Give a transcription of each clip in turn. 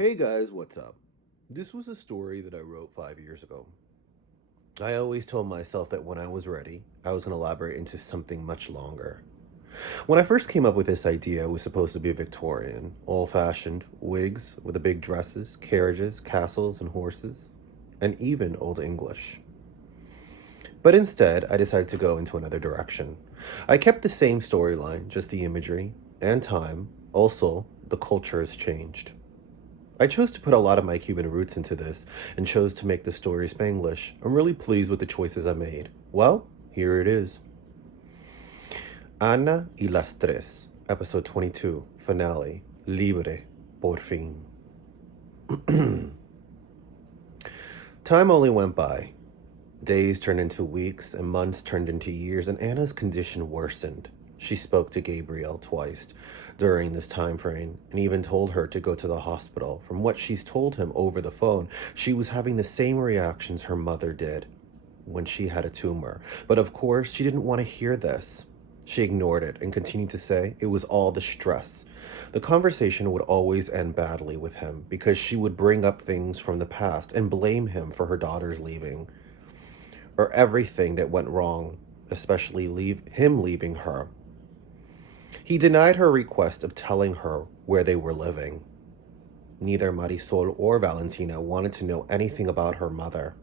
Hey guys, what's up? This was a story that I wrote 5 years ago. I always told myself that when I was ready, I was going to elaborate into something much longer. When I first came up with this idea, it was supposed to be Victorian, old fashioned, wigs with the big dresses, carriages, castles, and horses, and even Old English. But instead, I decided to go into another direction. I kept the same storyline, just the imagery and time. Also, the culture has changed. I chose to put a lot of my Cuban roots into this and chose to make the story Spanglish. I'm really pleased with the choices I made. Well, here it is. Ana y las Tres, episode 22, finale, Libre, por fin. Time only went by. Days turned into weeks and months turned into years, and Anna's condition worsened. She spoke to Gabriel twice during this time frame and even told her to go to the hospital. From what she's told him over the phone, she was having the same reactions her mother did when she had a tumor. But of course, she didn't want to hear this. She ignored it and continued to say it was all the stress. The conversation would always end badly with him because she would bring up things from the past and blame him for her daughter's leaving or everything that went wrong, especially him leaving her. He denied her request of telling her where they were living. Neither Marisol or Valentina wanted to know anything about her mother.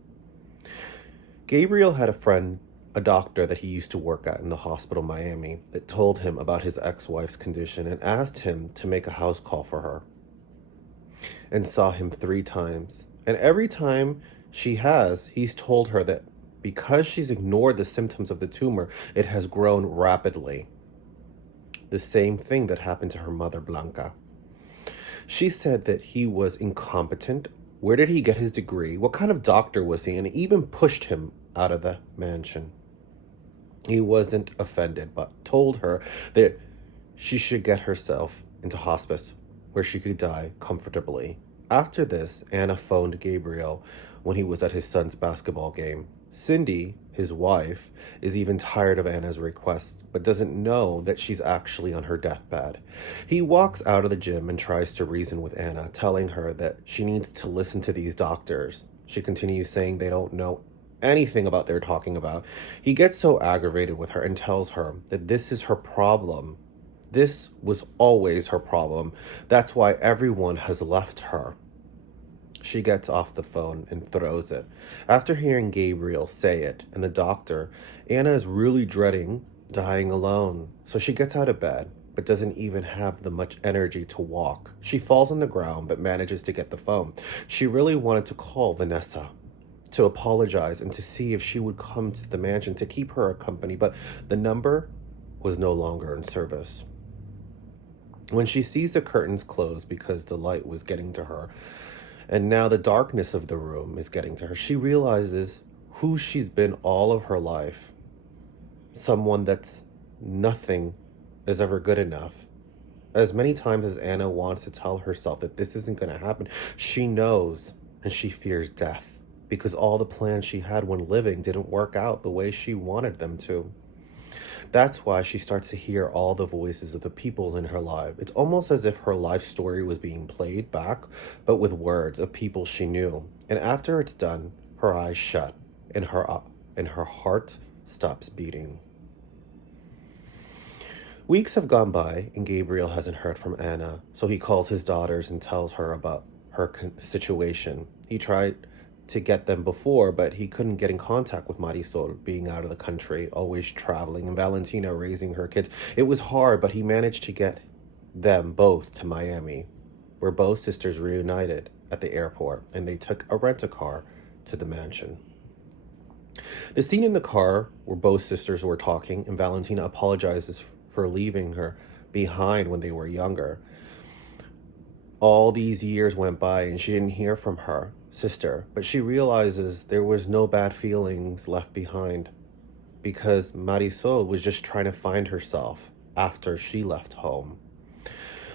Gabriel had a friend, a doctor that he used to work at in the hospital in Miami, that told him about his ex-wife's condition and asked him to make a house call for her. And saw him 3 times. And every time he's told her that because she's ignored the symptoms of the tumor, it has grown rapidly. The same thing that happened to her mother, Blanca. She said that he was incompetent. Where did he get his degree? What kind of doctor was he? And even pushed him out of the mansion. He wasn't offended, but told her that she should get herself into hospice where she could die comfortably. After this, Anna phoned Gabriel when he was at his son's basketball game. Cindy, his wife, is even tired of Anna's request, but doesn't know that she's actually on her deathbed. He walks out of the gym and tries to reason with Anna, telling her that she needs to listen to these doctors. She continues saying they don't know anything about they're talking about. He gets so aggravated with her and tells her that this is her problem. This was always her problem. That's why everyone has left her. She gets off the phone and throws it. After hearing Gabriel say it and the doctor, Anna is really dreading dying alone. So she gets out of bed, but doesn't even have the much energy to walk. She falls on the ground, but manages to get the phone. She really wanted to call Vanessa to apologize and to see if she would come to the mansion to keep her company, but the number was no longer in service. When she sees the curtains close because the light was getting to her, and now the darkness of the room is getting to her, she realizes who she's been all of her life. Someone that's nothing is ever good enough. As many times as Anna wants to tell herself that this isn't going to happen, she knows and she fears death because all the plans she had when living didn't work out the way she wanted them to. That's why she starts to hear all the voices of the people in her life. It's almost as if her life story was being played back, but with words of people she knew. And after it's done, her eyes shut and her heart stops beating. Weeks have gone by and Gabriel hasn't heard from Anna, so he calls his daughters and tells her about her situation. He tried to get them before, but he couldn't get in contact with Marisol, being out of the country, always traveling, and Valentina raising her kids. It was hard, but he managed to get them both to Miami, where both sisters reunited at the airport, and they took a rent-a-car to the mansion. The scene in the car where both sisters were talking, and Valentina apologizes for leaving her behind when they were younger. All these years went by, and she didn't hear from her sister, but she realizes there was no bad feelings left behind because Marisol was just trying to find herself after she left home.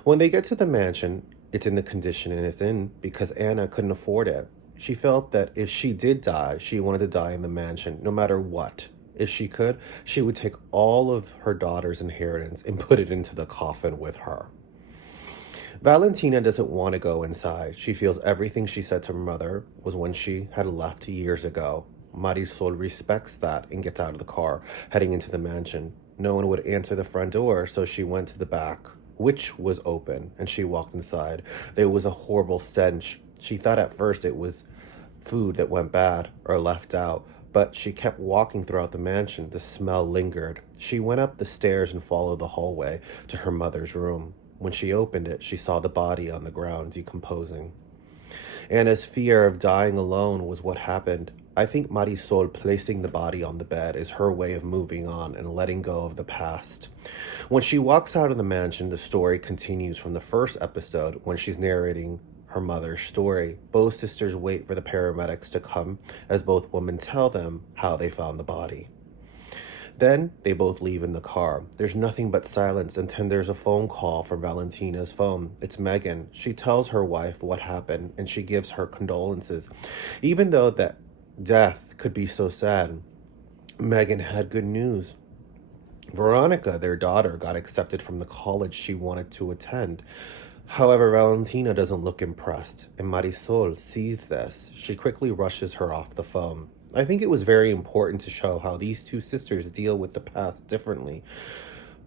When they get to the mansion, it's in the condition it's in because Anna couldn't afford it. She felt that if she did die, she wanted to die in the mansion, no matter what. If she could, she would take all of her daughter's inheritance and put it into the coffin with her. Valentina doesn't want to go inside. She feels everything she said to her mother was when she had left years ago. Marisol respects that and gets out of the car, heading into the mansion. No one would answer the front door, so she went to the back, which was open, and she walked inside. There was a horrible stench. She thought at first it was food that went bad or left out, but she kept walking throughout the mansion. The smell lingered. She went up the stairs and followed the hallway to her mother's room. When she opened it, she saw the body on the ground decomposing. Anna's fear of dying alone was what happened. I think Marisol placing the body on the bed is her way of moving on and letting go of the past. When she walks out of the mansion, the story continues from the first episode when she's narrating her mother's story. Both sisters wait for the paramedics to come as both women tell them how they found the body. Then they both leave in the car. There's nothing but silence, and then there's a phone call from Valentina's phone. It's Megan. She tells her wife what happened, and she gives her condolences. Even though that death could be so sad, Megan had good news. Veronica, their daughter, got accepted from the college she wanted to attend. However, Valentina doesn't look impressed, and Marisol sees this. She quickly rushes her off the phone. I think it was very important to show how these two sisters deal with the past differently.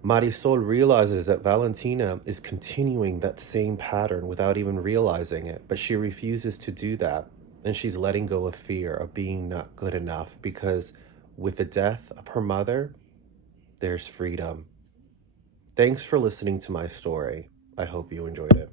Marisol realizes that Valentina is continuing that same pattern without even realizing it, but she refuses to do that, and she's letting go of fear of being not good enough because with the death of her mother, there's freedom. Thanks for listening to my story. I hope you enjoyed it.